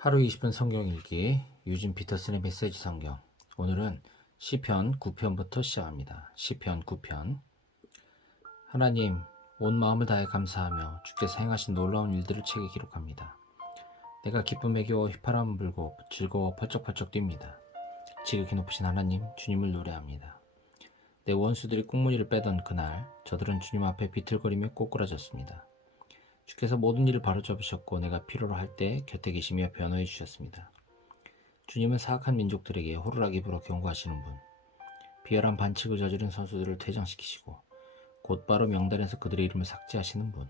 하루 20분 성경 읽기 유진 피터슨의 메시지 성경. 오늘은 시편 9편부터 시작합니다. 시편 9편. 하나님, 온 마음을 다해 감사하며 주께서 행하신 놀라운 일들을 책에 기록합니다. 내가 기쁨에 겨워 휘파람을 불고 즐거워 펄쩍펄쩍 뜁니다. 지극히 높으신 하나님, 주님을 노래합니다. 내 원수들이 꽁무니를 빼던 그날 저들은 주님 앞에 비틀거리며 꼬꾸라졌습니다. 주께서 모든 일을 바로잡으셨고 내가 필요로 할 때 곁에 계시며 변호해 주셨습니다. 주님은 사악한 민족들에게 호루라기 불어 경고하시는 분, 비열한 반칙을 저지른 선수들을 퇴장시키시고 곧바로 명단에서 그들의 이름을 삭제하시는 분,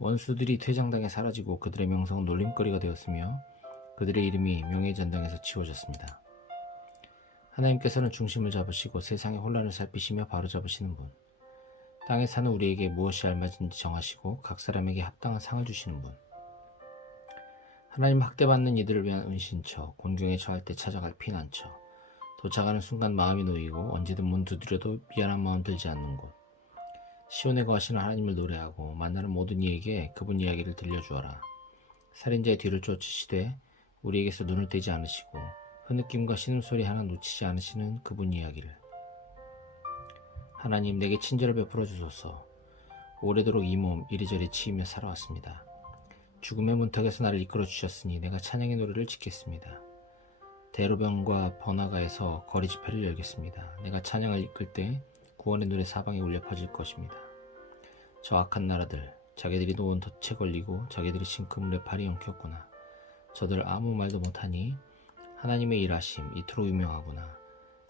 원수들이 퇴장당해 사라지고 그들의 명성은 놀림거리가 되었으며 그들의 이름이 명예전당에서 지워졌습니다. 하나님께서는 중심을 잡으시고 세상의 혼란을 살피시며 바로잡으시는 분, 땅에 사는 우리에게 무엇이 알맞은지 정하시고 각 사람에게 합당한 상을 주시는 분, 하나님 학대받는 이들을 위한 은신처, 곤경에 처할 때 찾아갈 피난처, 도착하는 순간 마음이 놓이고 언제든 문 두드려도 미안한 마음 들지 않는 곳, 시온에 거하시는 하나님을 노래하고 만나는 모든 이에게 그분 이야기를 들려주어라. 살인자의 뒤를 쫓으시되 우리에게서 눈을 떼지 않으시고 흐느낌과 신음소리 하나 놓치지 않으시는 그분 이야기를. 하나님, 내게 친절을 베풀어 주소서. 오래도록 이 몸 이리저리 치이며 살아왔습니다. 죽음의 문턱에서 나를 이끌어 주셨으니 내가 찬양의 노래를 짓겠습니다. 대로변과 번화가에서 거리 집회를 열겠습니다. 내가 찬양을 이끌 때 구원의 노래 사방에 울려 퍼질 것입니다. 저 악한 나라들, 자기들이 놓은 덫에 걸리고 자기들이 싱크물에 발이 엉켰구나. 저들 아무 말도 못하니 하나님의 일하심 이토록 유명하구나.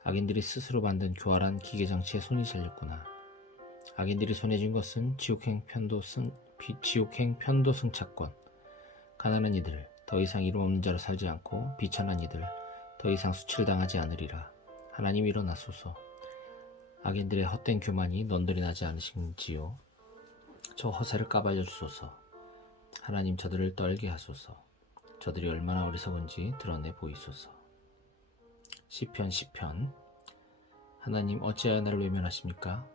악인들이 스스로 만든 교활한 기계장치에 손이 잘렸구나. 악인들이 손에 쥔 것은 지옥행 편도 승차권. 가난한 이들, 더 이상 이름 없는 자로 살지 않고 비천한 이들, 더 이상 수치를 당하지 않으리라. 하나님 일어나소서. 악인들의 헛된 교만이 넌들이 나지 않으신지요. 저 허세를 까발려 주소서. 하나님, 저들을 떨게 하소서. 저들이 얼마나 어리석은지 드러내 보이소서. 시편. 하나님, 어찌하여 나를 외면하십니까?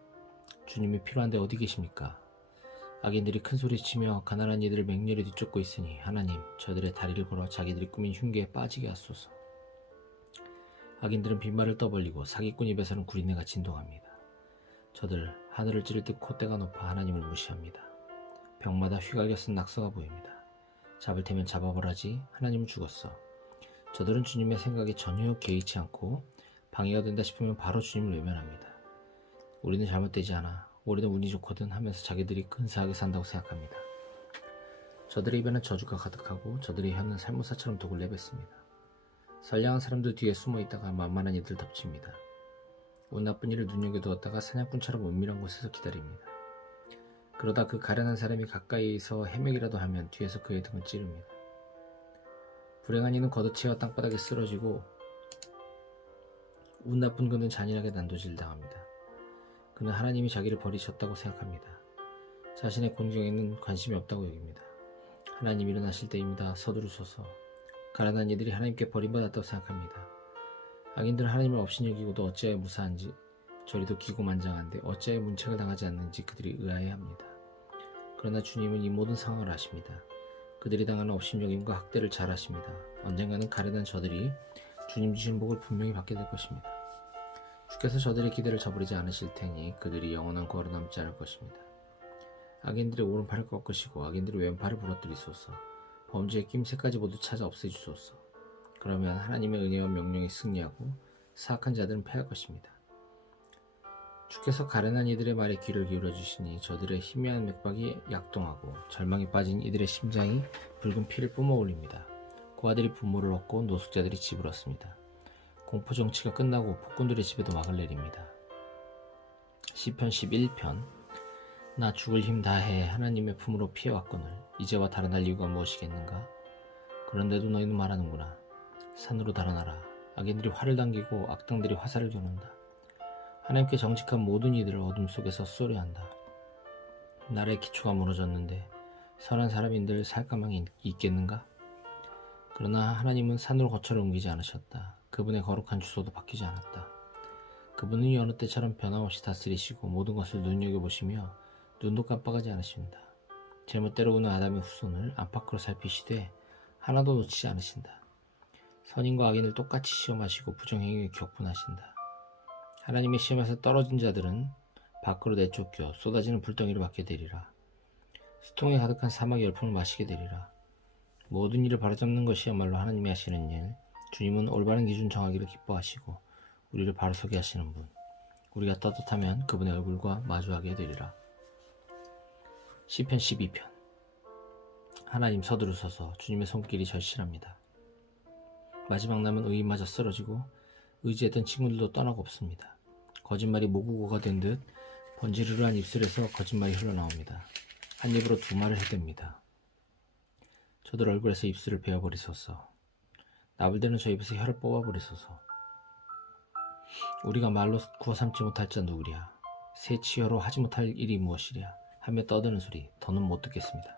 주님이 필요한데 어디 계십니까? 악인들이 큰 소리치며 가난한 이들을 맹렬히 뒤쫓고 있으니 하나님, 저들의 다리를 걸어 자기들이 꾸민 흉계에 빠지게 하소서. 악인들은 빈말을 떠벌리고 사기꾼 입에서는 구린내가 진동합니다. 저들 하늘을 찌를 듯 콧대가 높아 하나님을 무시합니다. 벽마다 휘갈겨 쓴 낙서가 보입니다. 잡을 테면 잡아보라지 하나님은 죽었어. 저들은 주님의 생각에 전혀 개의치 않고 방해가 된다 싶으면 바로 주님을 외면합니다. 우리는 잘못되지 않아, 우리는 운이 좋거든 하면서 자기들이 근사하게 산다고 생각합니다. 저들의 입에는 저주가 가득하고 저들의 혀는 살모사처럼 독을 내뱉습니다. 선량한 사람들 뒤에 숨어있다가 만만한 이들 덮칩니다. 운 나쁜 일을 눈여겨두었다가 사냥꾼처럼 은밀한 곳에서 기다립니다. 그러다 그 가련한 사람이 가까이서 헤매기라도 하면 뒤에서 그의 등을 찌릅니다. 불행한 이는 걷어채어 땅바닥에 쓰러지고 운 나쁜 그는 잔인하게 난도질 당합니다. 그는 하나님이 자기를 버리셨다고 생각합니다. 자신의 곤경에는 관심이 없다고 여깁니다. 하나님 일어나실 때입니다. 서두르소서. 가난한 이들이 하나님께 버림받았다고 생각합니다. 악인들은 하나님을 없인 여기고도 어찌하여 무사한지, 저리도 기고만장한데 어찌하여 문책을 당하지 않는지 그들이 의아해합니다. 그러나 주님은 이 모든 상황을 아십니다. 그들이 당하는 업신여김과 학대를 잘 아십니다. 언젠가는 가련한 저들이 주님 주신 복을 분명히 받게 될 것입니다. 주께서 저들의 기대를 저버리지 않으실 테니 그들이 영원한 구하로 남지 않을 것입니다. 악인들의 오른팔을 꺾으시고 악인들의 왼팔을 부러뜨리소서. 범죄의 낌새까지 모두 찾아 없애주소서. 그러면 하나님의 은혜와 명령이 승리하고 사악한 자들은 패할 것입니다. 주께서 가련한 이들의 말에 귀를 기울여 주시니 저들의 희미한 맥박이 약동하고 절망에 빠진 이들의 심장이 붉은 피를 뿜어올립니다. 고아들이 부모를 얻고 노숙자들이 집을 얻습니다. 공포정치가 끝나고 폭군들의 집에도 막을 내립니다. 시편 11편. 나 죽을 힘 다해 하나님의 품으로 피해왔거늘 이제와 달아날 이유가 무엇이겠는가? 그런데도 너희는 말하는구나. 산으로 달아나라. 악인들이 활을 당기고 악당들이 화살을 겨눈다. 하나님께 정직한 모든 이들을 어둠 속에서 쏘려 한다. 나라의 기초가 무너졌는데 선한 사람인들 살 가망이 있겠는가? 그러나 하나님은 산으로 거처를 옮기지 않으셨다. 그분의 거룩한 주소도 바뀌지 않았다. 그분은 여느 때처럼 변함없이 다스리시고 모든 것을 눈여겨보시며 눈도 깜빡하지 않으십니다. 잘못대로 오는 아담의 후손을 안팎으로 살피시되 하나도 놓치지 않으신다. 선인과 악인을 똑같이 시험하시고 부정행위에 격분하신다. 하나님의 시험에서 떨어진 자들은 밖으로 내쫓겨 쏟아지는 불덩이를 맞게 되리라. 수통에 가득한 사막 열풍을 마시게 되리라. 모든 일을 바로잡는 것이야말로 하나님이 하시는 일. 주님은 올바른 기준 정하기를 기뻐하시고 우리를 바로 서게 하시는 분. 우리가 떳떳하면 그분의 얼굴과 마주하게 되리라. 시편 12편. 하나님 서두르소서. 주님의 손길이 절실합니다. 마지막 남은 의인마저 쓰러지고 의지했던 친구들도 떠나고 없습니다. 거짓말이 모국어가 된 듯 번지르르한 입술에서 거짓말이 흘러나옵니다. 한 입으로 두 말을 해댑니다. 저들 얼굴에서 입술을 베어버리소서. 나불대는 저 입에서 혀를 뽑아버리소서. 우리가 말로 구워 삼지 못할 자 누구랴. 새 치혀로 하지 못할 일이 무엇이랴 하며 떠드는 소리 더는 못 듣겠습니다.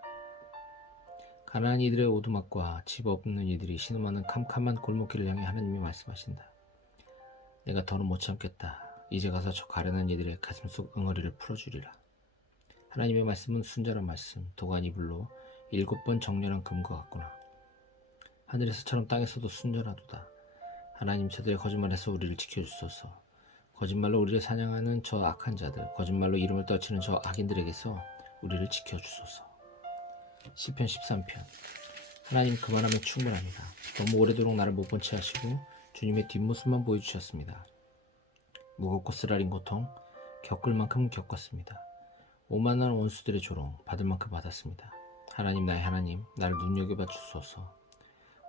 가난한 이들의 오두막과 집 없는 이들이 신음하는 캄캄한 골목길을 향해 하나님이 말씀하신다. 내가 더는 못 참겠다. 이제 가서 저 가련한 이들의 가슴속 응어리를 풀어주리라. 하나님의 말씀은 순전한 말씀, 도가니 이불로 7번 정렬한 금과 같구나. 하늘에서처럼 땅에서도 순전하도다. 하나님 저들의 거짓말에서 우리를 지켜주소서. 거짓말로 우리를 사냥하는 저 악한 자들, 거짓말로 이름을 떨치는 저 악인들에게서 우리를 지켜주소서. 시편 13편. 하나님 그만하면 충분합니다. 너무 오래도록 나를 못 본 채 하시고 주님의 뒷모습만 보여주셨습니다. 무겁고 쓰라린 고통, 겪을 만큼 겪었습니다. 오만한 원수들의 조롱, 받을 만큼 받았습니다. 하나님 나의 하나님, 나를 눈여겨봐 주소서.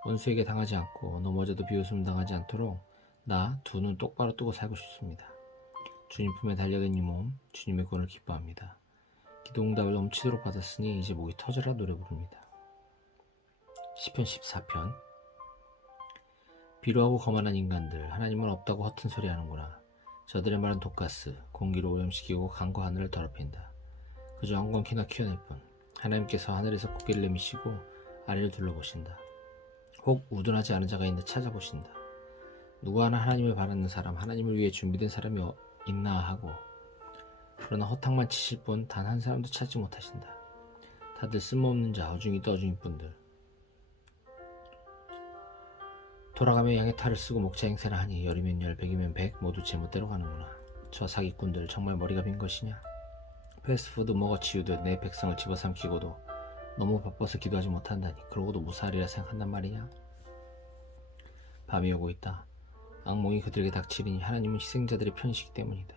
원수에게 당하지 않고 넘어져도 비웃음 당하지 않도록 나 두 눈 똑바로 뜨고 살고 싶습니다. 주님 품에 달려든 이 몸, 주님의 구원을 기뻐합니다. 기도응답을 넘치도록 받았으니 이제 목이 터져라 노래 부릅니다. 시편 14편. 비루하고 거만한 인간들, 하나님은 없다고 허튼 소리 하는구나. 저들의 말은 독가스, 공기로 오염시키고 강과 하늘을 더럽힌다. 그저 엉겅퀴나 키워낼 뿐. 하나님께서 하늘에서 고개를 내미시고 아래를 둘러보신다. 혹 우둔하지 않은 자가 있나 찾아보신다. 누구 하나 하나님을 바라는 사람, 하나님을 위해 준비된 사람이 있나 하고, 그러나 허탕만 치실 분 단 한 사람도 찾지 못하신다. 다들 쓸모없는 자, 어중이 떠중이 뿐들. 돌아가며 양의 탈을 쓰고 목자 행세를 하니 열이면 열, 백이면 백, 모두 제멋대로 가는구나. 저 사기꾼들 정말 머리가 빈 것이냐? 패스트푸드 먹어 치우듯 내 백성을 집어삼키고도 너무 바빠서 기도하지 못한다니, 그러고도 무사하리라 생각한단 말이냐? 밤이 오고 있다. 악몽이 그들에게 닥치리니 하나님은 희생자들의 편이시기 때문이다.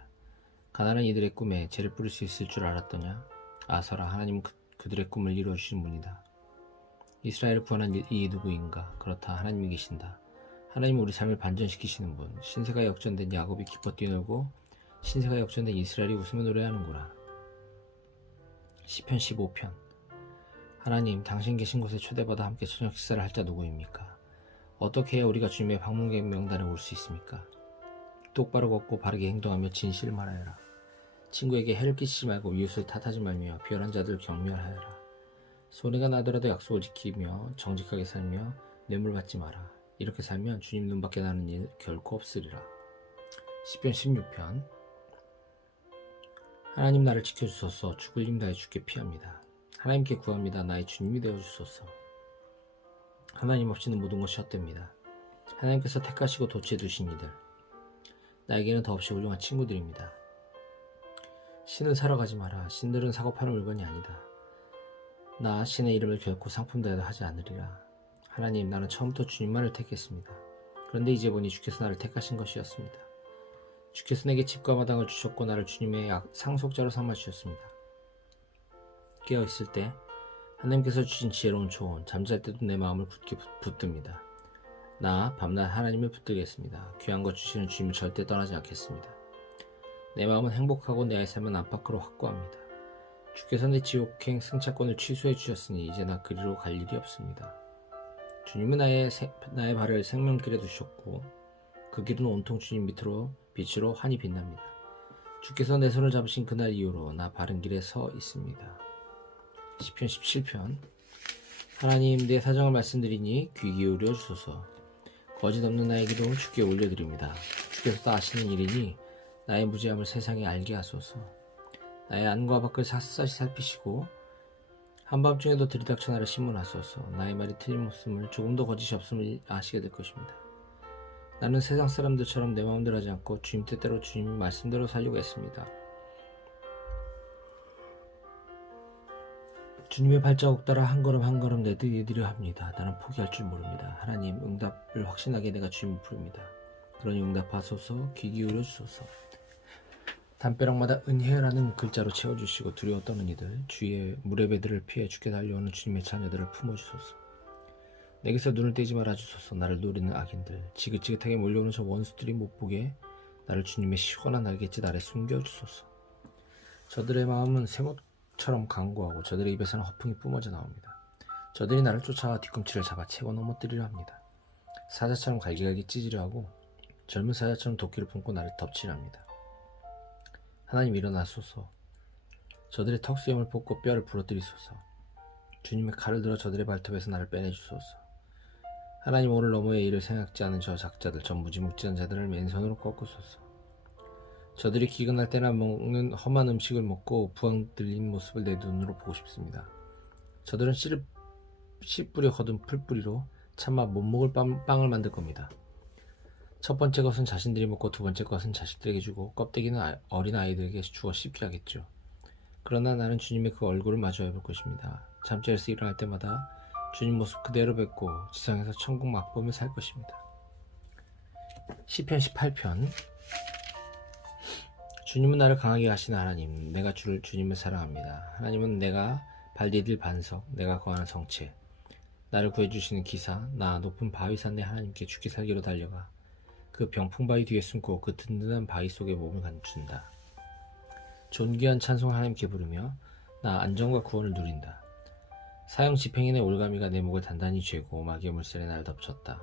가난한 이들의 꿈에 죄를 뿌릴 수 있을 줄 알았더냐? 아서라, 하나님은 그들의 꿈을 이루어주신 분이다. 이스라엘을 구원한 이 누구인가? 그렇다, 하나님이 계신다. 하나님은 우리 삶을 반전시키시는 분. 신세가 역전된 야곱이 기뻐 뛰놀고 신세가 역전된 이스라엘이 웃으며 노래하는구나. 시편 15편. 하나님, 당신 계신 곳에 초대받아 함께 저녁 식사를 할 자 누구입니까? 어떻게 해야 우리가 주님의 방문객 명단에 올 수 있습니까? 똑바로 걷고 바르게 행동하며 진실을 말하여라. 친구에게 해를 끼치지 말고 이웃을 탓하지 말며 비열한 자들을 경멸하여라. 손해가 나더라도 약속을 지키며 정직하게 살며 뇌물 받지 마라. 이렇게 살면 주님 눈밖에 나는 일 결코 없으리라. 시편 16편. 하나님 나를 지켜주소서. 죽을 힘 다해 주께 피합니다. 하나님께 구합니다. 나의 주님이 되어주소서. 하나님 없이는 모든 것이 헛됩니다. 하나님께서 택하시고 도취해 두신 이들, 나에게는 더없이 훌륭한 친구들입니다. 신을 사러 가지 마라. 신들은 사고 파는 물건이 아니다. 나 신의 이름을 결코 상품 대하도 하지 않으리라. 하나님, 나는 처음부터 주님만을 택했습니다. 그런데 이제 보니 주께서 나를 택하신 것이었습니다. 주께서 내게 집과 마당을 주셨고 나를 주님의 상속자로 삼아주셨습니다. 깨어있을 때 하나님께서 주신 지혜로운 조언, 잠잘 때도 내 마음을 굳게 붙듭니다. 나 밤낮 하나님을 붙들겠습니다. 귀한 것 주시는 주님을 절대 떠나지 않겠습니다. 내 마음은 행복하고 내 삶은 안팎으로 확고합니다. 주께서 내 지옥행 승차권을 취소해 주셨으니 이제 나 그리로 갈 일이 없습니다. 주님은 나의 발을 생명길에 두셨고 그 길은 온통 주님 밑으로 빛으로 환히 빛납니다. 주께서 내 손을 잡으신 그날 이후로 나 바른 길에 서 있습니다. 시편 17편. 하나님, 내 사정을 말씀드리니 귀 기울여 주소서. 거짓 없는 나의 기도 주께 올려드립니다. 주께서 다 아시는 일이니 나의 무죄함을 세상에 알게 하소서. 나의 안과 밖을 샅샅이 살피시고 한밤중에도 들이닥쳐 나를 신문하소서. 나의 말이 틀림없음을, 조금도 거짓이 없음을 아시게 될 것입니다. 나는 세상 사람들처럼 내 마음대로 하지 않고 주님 뜻대로 주님 말씀대로 살려고 했습니다. 주님의 발자국 따라 한 걸음 한 걸음 내디디려 합니다. 나는 포기할 줄 모릅니다. 하나님, 응답을 확신하게 내가 주님을 부릅니다. 그러니 응답하소서. 귀 기울여 주소서. 담벼락마다 은혜라는 글자로 채워주시고 두려워 떠는 이들, 주의 물의 배들을 피해 죽게 달려오는 주님의 자녀들을 품어주소서. 내게서 눈을 떼지 말아주소서. 나를 노리는 악인들, 지긋지긋하게 몰려오는 저 원수들이 못보게 나를 주님의 시원한 날갯짓 아래 숨겨주소서. 저들의 마음은 쇠못처럼 강고하고 저들의 입에서는 허풍이 뿜어져 나옵니다. 저들이 나를 쫓아와 뒤꿈치를 잡아 채워 넘어뜨리려 합니다. 사자처럼 갈기갈기 찢으려 하고 젊은 사자처럼 도끼를 품고 나를 덮치려 합니다. 하나님, 일어나소서. 저들의 턱수염을 뽑고 뼈를 부러뜨리소서. 주님의 칼을 들어 저들의 발톱에서 나를 빼내주소서. 하나님, 오늘 너머의 일을 생각지 않은 저 작자들, 저 무지묵지한 자들을 맨손으로 꺾으소서. 저들이 기근할 때나 먹는 험한 음식을 먹고 부항 들린 모습을 내 눈으로 보고 싶습니다. 저들은 씨 뿌려 거둔 풀뿌리로 차마 못 먹을 빵을 만들 겁니다. 첫 번째 것은 자신들이 먹고 두 번째 것은 자식들에게 주고 껍데기는 어린 아이들에게 주어 씹게 하겠죠. 그러나 나는 주님의 그 얼굴을 마주해 볼 것입니다. 잠자리에서 일어날 때마다 주님 모습 그대로 뵙고 지상에서 천국 맛보며 살 것입니다. 시편 18편. 주님은 나를 강하게 하시는 하나님, 내가 주님을 사랑합니다. 하나님은 내가 발디딜 반석, 내가 거하는 성체, 나를 구해주시는 기사, 나 높은 바위산 내 하나님께 죽기 살기로 달려가 그 병풍바위 뒤에 숨고 그 든든한 바위 속에 몸을 감춘다. 존귀한 찬송 하나님께 부르며 나 안정과 구원을 누린다. 사형 집행인의 올가미가 내 목을 단단히 쥐고 마귀의 물살에 나를 덮쳤다.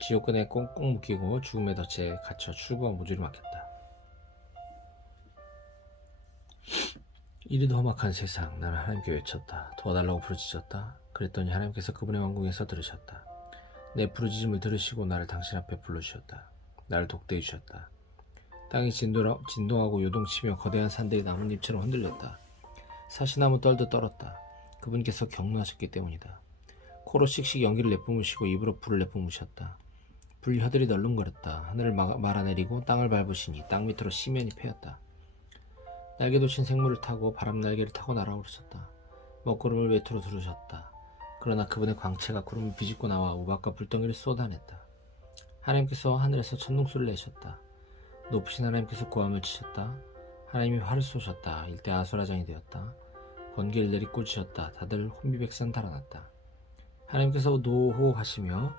지옥근에 꽁꽁 묶이고 죽음의 덫에 갇혀 출구와 무주를 막혔다. 이리도 험악한 세상, 나는 하나님께 외쳤다. 도와달라고 부르짖었다. 그랬더니 하나님께서 그분의 왕궁에서 들으셨다. 내 부르짖음을 들으시고 나를 당신 앞에 불러주셨다. 나를 독대해 주셨다. 땅이 진동하고 요동치며 거대한 산들이 나뭇잎처럼 흔들렸다. 사시나무 떨도 떨었다. 그분께서 경노하셨기 때문이다. 코로 씩씩 연기를 내뿜으시고 입으로 불을 내뿜으셨다. 불혀들이 널름거렸다. 하늘을 말아내리고 땅을 밟으시니 땅 밑으로 시면이 패였다. 날개 돋친 생물을 타고 바람 날개를 타고 날아오르셨다. 먹구름을 외투로 두르셨다. 그러나 그분의 광채가 구름을 비집고 나와 우박과 불덩이를 쏟아냈다. 하나님께서 하늘에서 천둥소리를 내셨다. 높으신 하나님께서 고함을 치셨다. 하나님이 활을 쏘셨다. 일대 아수라장이 되었다. 번개를 내리꽂으셨다. 다들 혼비백산 달아났다. 하나님께서 노호하시며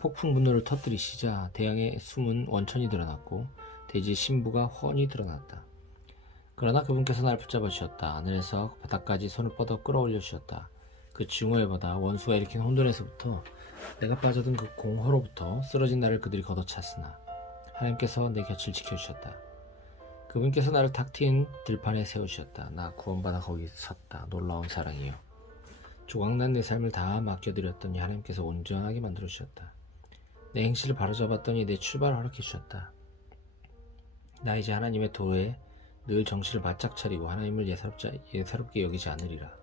폭풍 분노를 터뜨리시자 대양의 숨은 원천이 드러났고 대지의 신부가 훤히 드러났다. 그러나 그분께서 날 붙잡아 주셨다. 하늘에서 바닥까지 손을 뻗어 끌어올려 주셨다. 그 증오의 바다, 원수가 일으킨 혼돈에서부터 내가 빠져든 그 공허로부터 쓰러진 나를 그들이 걷어찼으나 하나님께서 내 곁을 지켜주셨다. 그분께서 나를 탁 트인 들판에 세우셨다. 나 구원받아 거기 섰다. 놀라운 사랑이여. 조각난 내 삶을 다 맡겨드렸더니 하나님께서 온전하게 만들어주셨다. 내 행실을 바로잡았더니 내 출발을 허락해 주셨다. 나 이제 하나님의 도에 늘 정신을 바짝 차리고 하나님을 예사롭게 여기지 않으리라.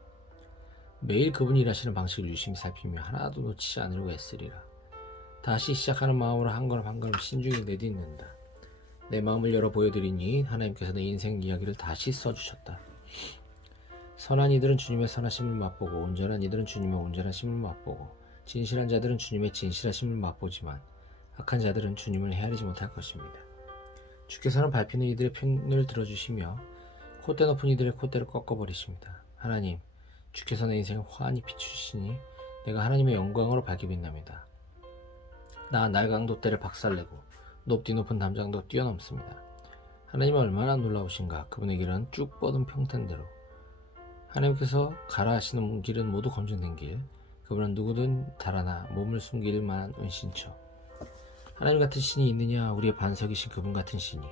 매일 그분이 일하시는 방식을 유심히 살피며 하나도 놓치지 않으려고 애쓰리라. 다시 시작하는 마음으로 한 걸음 한 걸음 신중히 내딛는다. 내 마음을 열어 보여드리니 하나님께서 내 인생 이야기를 다시 써주셨다. 선한 이들은 주님의 선하심을 맛보고 온전한 이들은 주님의 온전하심을 맛보고 진실한 자들은 주님의 진실하심을 맛보지만 악한 자들은 주님을 헤아리지 못할 것입니다. 주께서는 밟히는 이들의 편을 들어주시며 콧대 높은 이들의 콧대를 꺾어버리십니다. 하나님, 주께서 내 인생을 환히 비추시니 내가 하나님의 영광으로 밝게 빛납니다. 나 날강도대를 박살내고 높디 높은 담장도 뛰어넘습니다. 하나님은 얼마나 놀라우신가. 그분의 길은 쭉 뻗은 평탄대로 하나님께서 가라 하시는 길은 모두 검증된 길. 그분은 누구든 달아나 몸을 숨길 만한 은신처. 하나님 같은 신이 있느냐. 우리의 반석이신 그분 같은 신이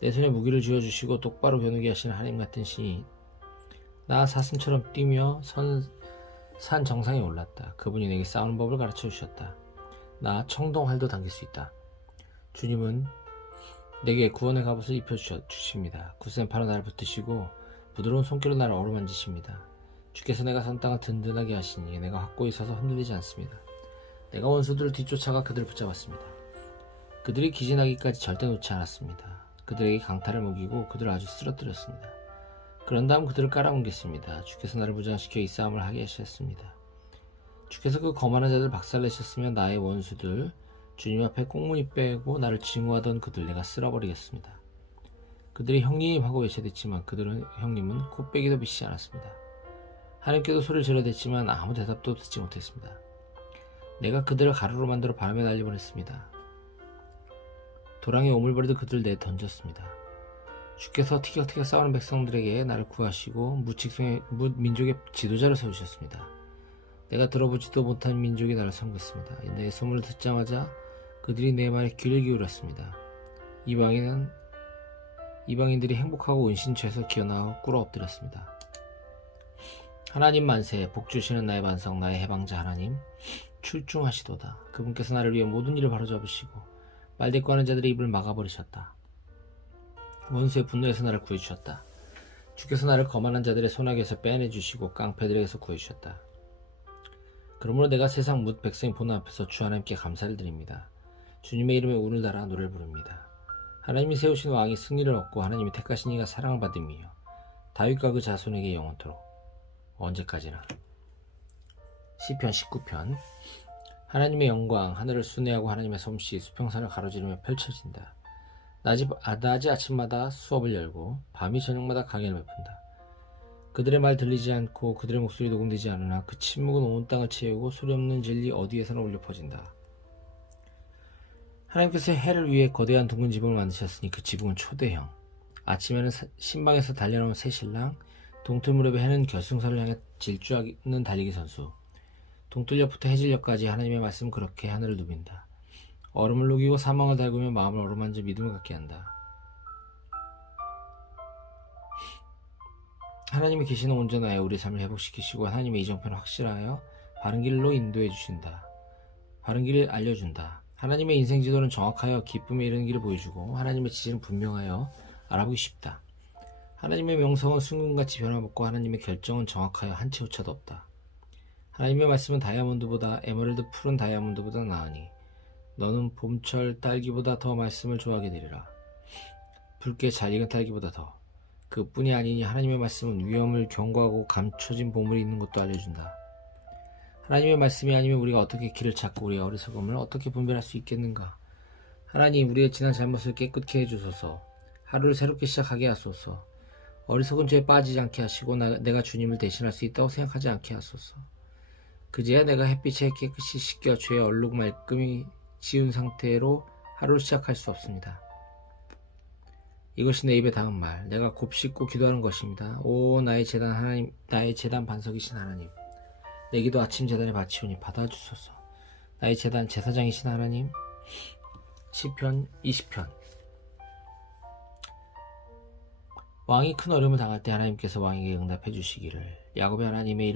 내 손에 무기를 쥐어주시고 똑바로 겨누게 하시는 하나님 같은 신이 나 사슴처럼 뛰며 산 정상에 올랐다. 그분이 내게 싸우는 법을 가르쳐 주셨다. 나 청동활도 당길 수 있다. 주님은 내게 구원의 갑옷을 입혀주십니다. 굳센 팔로 나를 붙드시고 부드러운 손길로 나를 어루만지십니다. 주께서 내가 선 땅을 든든하게 하시니 내가 확고히 서서 흔들리지 않습니다. 내가 원수들을 뒤쫓아가 그들을 붙잡았습니다. 그들이 기진하기까지 절대 놓지 않았습니다. 그들에게 강탈을 먹이고 그들을 아주 쓰러뜨렸습니다. 그런 다음 그들을 깔아뭉갰습니다. 주께서 나를 무장시켜 이 싸움을 하게 하셨습니다. 주께서 그 거만한 자들 박살내셨으며 나의 원수들 주님 앞에 꽁무니 빼고 나를 증오하던 그들 내가 쓸어버리겠습니다. 그들이 형님 하고 외쳐댔지만 그들은 형님은 코빼기도 비치지 않았습니다. 하나님께도 소리를 질러댔지만 아무 대답도 듣지 못했습니다. 내가 그들을 가루로 만들어 바람에 날려보냈습니다. 도랑에 오물버리도 그들을 내던졌습니다. 주께서 티격태격 싸우는 백성들에게 나를 구하시고 무민족의 지도자를 세우셨습니다. 내가 들어보지도 못한 민족이 나를 섬겼습니다. 내 소문을 듣자마자 그들이 내 말에 귀를 기울였습니다. 이방인들이 행복하고 은신처에서 기어나와 꿇어 엎드렸습니다. 하나님 만세, 복주시는 나의 반석, 나의 해방자 하나님 출중하시도다. 그분께서 나를 위해 모든 일을 바로잡으시고 말대꾸하는 자들의 입을 막아버리셨다. 원수의 분노에서 나를 구해주셨다. 주께서 나를 거만한 자들의 손아귀에서 빼내주시고 깡패들에게서 구해주셨다. 그러므로 내가 세상 뭇 백성이 보는 앞에서 주 하나님께 감사를 드립니다. 주님의 이름에 운을 달아 노래를 부릅니다. 하나님이 세우신 왕이 승리를 얻고 하나님이 택하신 이가 사랑을 받음이요 다윗과 그 자손에게 영원토록 언제까지나. 시편 19편. 하나님의 영광 하늘을 순회하고 하나님의 솜씨 수평선을 가로지르며 펼쳐진다. 낮이 아침마다 수업을 열고 밤이 저녁마다 강연을 베푼다. 그들의 말 들리지 않고 그들의 목소리 녹음되지 않으나 그 침묵은 온 땅을 채우고 소리 없는 진리 어디에서나 울려 퍼진다. 하나님께서 해를 위해 거대한 둥근 지붕을 만드셨으니 그 지붕은 초대형. 아침에는 신방에서 달려나온 새 신랑, 동틀 무렵에 해는 결승선을 향해 질주하는 달리기 선수. 동틀역부터 해질역까지 하나님의 말씀은 그렇게 하늘을 누빈다. 얼음을 녹이고 사망을 달구며 마음을 어루만져 믿음을 갖게 한다. 하나님이 계시는 온전하여 우리 삶을 회복시키시고 하나님의 이정표는 확실하여 바른 길로 인도해 주신다. 바른 길을 알려준다. 하나님의 인생 지도는 정확하여 기쁨에 이르는 길을 보여주고 하나님의 지시는 분명하여 알아보기 쉽다. 하나님의 명성은 순금같이 변화먹고 하나님의 결정은 정확하여 한 채 오차도 없다. 하나님의 말씀은 다이아몬드보다 에메랄드 푸른 다이아몬드보다 나으니 너는 봄철 딸기보다 더 말씀을 좋아하게 되리라. 붉게 잘 익은 딸기보다 더. 그뿐이 아니니 하나님의 말씀은 위험을 경고하고 감춰진 보물이 있는 것도 알려준다. 하나님의 말씀이 아니면 우리가 어떻게 길을 찾고 우리의 어리석음을 어떻게 분별할 수 있겠는가. 하나님 우리의 지난 잘못을 깨끗게 해주소서. 하루를 새롭게 시작하게 하소서. 어리석은 죄에 빠지지 않게 하시고 내가 주님을 대신할 수 있다고 생각하지 않게 하소서. 그제야 내가 햇빛에 깨끗이 씻겨 죄의 얼룩 말끔히 지운 상태로 하루를 시작할 수 없습니다. 이것이 내 입에 닿은 말, 내가 곱씹고 기도하는 것입니다. 오 나의 제단 하나님, 나의 제단 반석이신 하나님, 내 기도 아침 제단에 바치오니 받아주소서. 나의 제단 제사장이신 하나님. 시편 20편. 왕이 큰 어려움을 당할 때 하나님께서 왕에게 응답해 주시기를, 야곱의 하나님의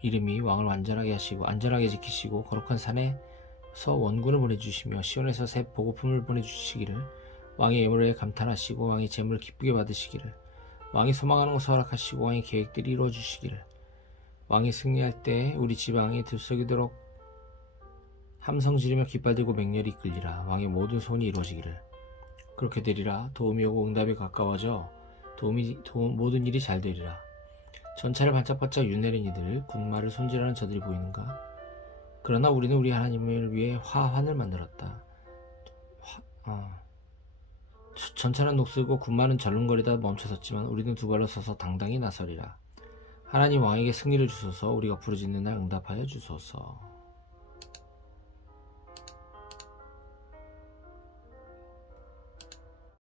이름이 왕을 완전하게 하시고 안전하게 지키시고 거룩한 산에서 원군을 보내주시며 시온에서 새 보고품을 보내주시기를, 왕의 예물에 감탄하시고 왕의 재물을 기쁘게 받으시기를, 왕이 소망하는 것을 허락하시고 왕의 계획들이 이루어주시기를, 왕이 승리할 때 우리 지방이 들썩이도록 함성 지르며 깃발 들고 맹렬히 이끌리라. 왕의 모든 소원이 이루어지기를. 그렇게 되리라. 도움이 오고 응답이 가까워져 모든 일이 잘 되리라. 전차를 반짝반짝 윤내는 이들, 군마를 손질하는 저들이 보이는가? 그러나 우리는 우리 하나님을 위해 화환을 만들었다. 전차는 녹슬고 군마는 절름거리다 멈춰섰지만 우리는 두 발로 서서 당당히 나서리라. 하나님 왕에게 승리를 주소서. 우리가 부르짖는 날 응답하여 주소서.